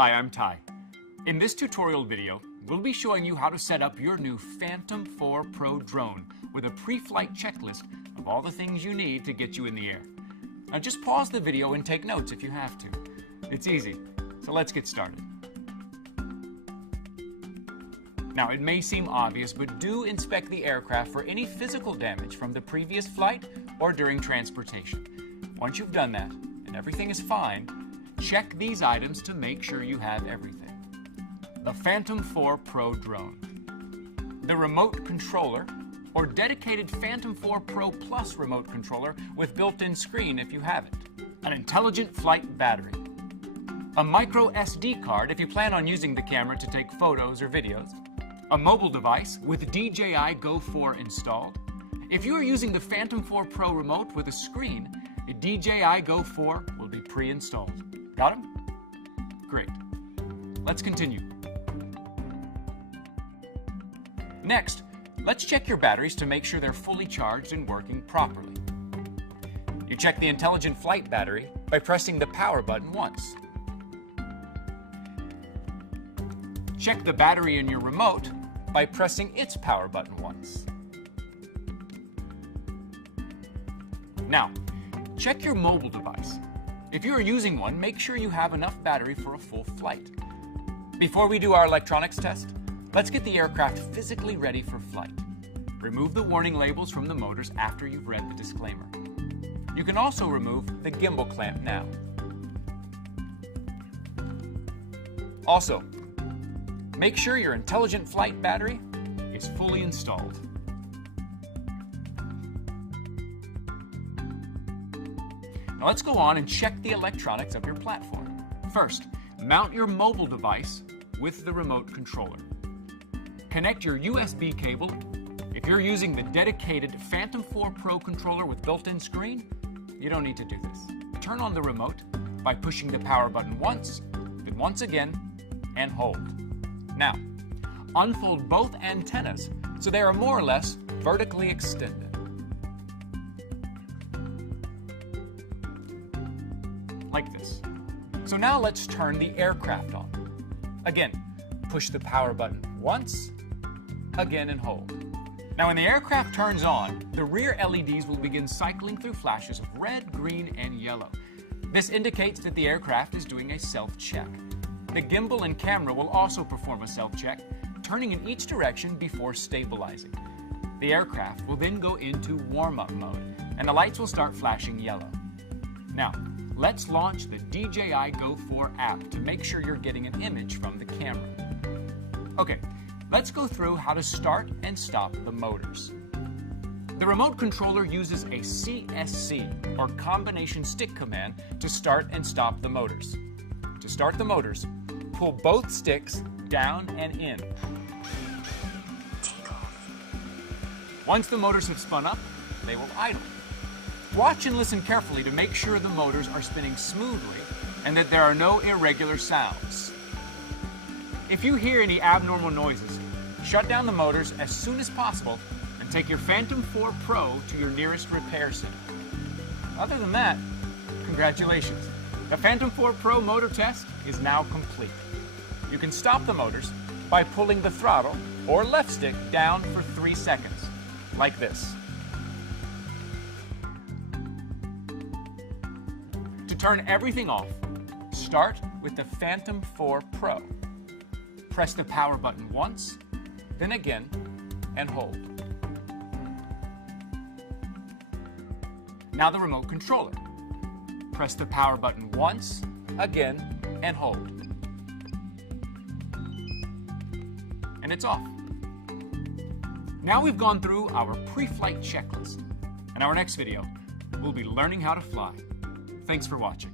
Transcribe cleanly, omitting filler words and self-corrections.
Hi, I'm Ty. In this tutorial video, we'll be showing you how to set up your new Phantom 4 Pro drone with a pre-flight checklist of all the things you need to get you in the air. Now just pause the video and take notes if you have to. It's easy, so let's get started. Now it may seem obvious, but do inspect the aircraft for any physical damage from the previous flight or during transportation. Once you've done that and everything is fine, check these items to make sure you have everything. The Phantom 4 Pro drone, the remote controller, or dedicated Phantom 4 Pro Plus remote controller with built-in screen if you have it, an intelligent flight battery, a micro SD card if you plan on using the camera to take photos or videos, a mobile device with DJI Go 4 installed. If you are using the Phantom 4 Pro remote with a screen, the DJI Go 4 will be pre-installed. Got 'em? Great. Let's continue. Next, let's check your batteries to make sure they're fully charged and working properly. You check the intelligent flight battery by pressing the power button once. Check the battery in your remote by pressing its power button once. Now, check your mobile device. If you are using one, make sure you have enough battery for a full flight. Before we do our electronics test, let's get the aircraft physically ready for flight. Remove the warning labels from the motors after you've read the disclaimer. You can also remove the gimbal clamp now. Also, make sure your intelligent flight battery is fully installed. Now let's go on and check the electronics of your platform. First, mount your mobile device with the remote controller. Connect your USB cable. If you're using the dedicated Phantom 4 Pro controller with built-in screen, you don't need to do this. Turn on the remote by pushing the power button once, then once again, and hold. Now, unfold both antennas so they are more or less vertically extended. Like this. So now let's turn the aircraft on. Again, push the power button once, again and hold. Now when the aircraft turns on, the rear LEDs will begin cycling through flashes of red, green, and yellow. This indicates that the aircraft is doing a self-check. The gimbal and camera will also perform a self-check, turning in each direction before stabilizing. The aircraft will then go into warm-up mode, and the lights will start flashing yellow. Now, let's launch the DJI Go 4 app to make sure you're getting an image from the camera. Okay, let's go through how to start and stop the motors. The remote controller uses a CSC, or combination stick command, to start and stop the motors. To start the motors, pull both sticks down and in. Take off. Once the motors have spun up, they will idle. Watch and listen carefully to make sure the motors are spinning smoothly and that there are no irregular sounds. If you hear any abnormal noises, shut down the motors as soon as possible and take your Phantom 4 Pro to your nearest repair center. Other than that, congratulations. The Phantom 4 Pro motor test is now complete. You can stop the motors by pulling the throttle or left stick down for 3 seconds, like this. To turn everything off, start with the Phantom 4 Pro. Press the power button once, then again, and hold. Now the remote controller. Press the power button once, again, and hold. And it's off. Now we've gone through our pre-flight checklist. In our next video, we'll be learning how to fly. Thanks for watching.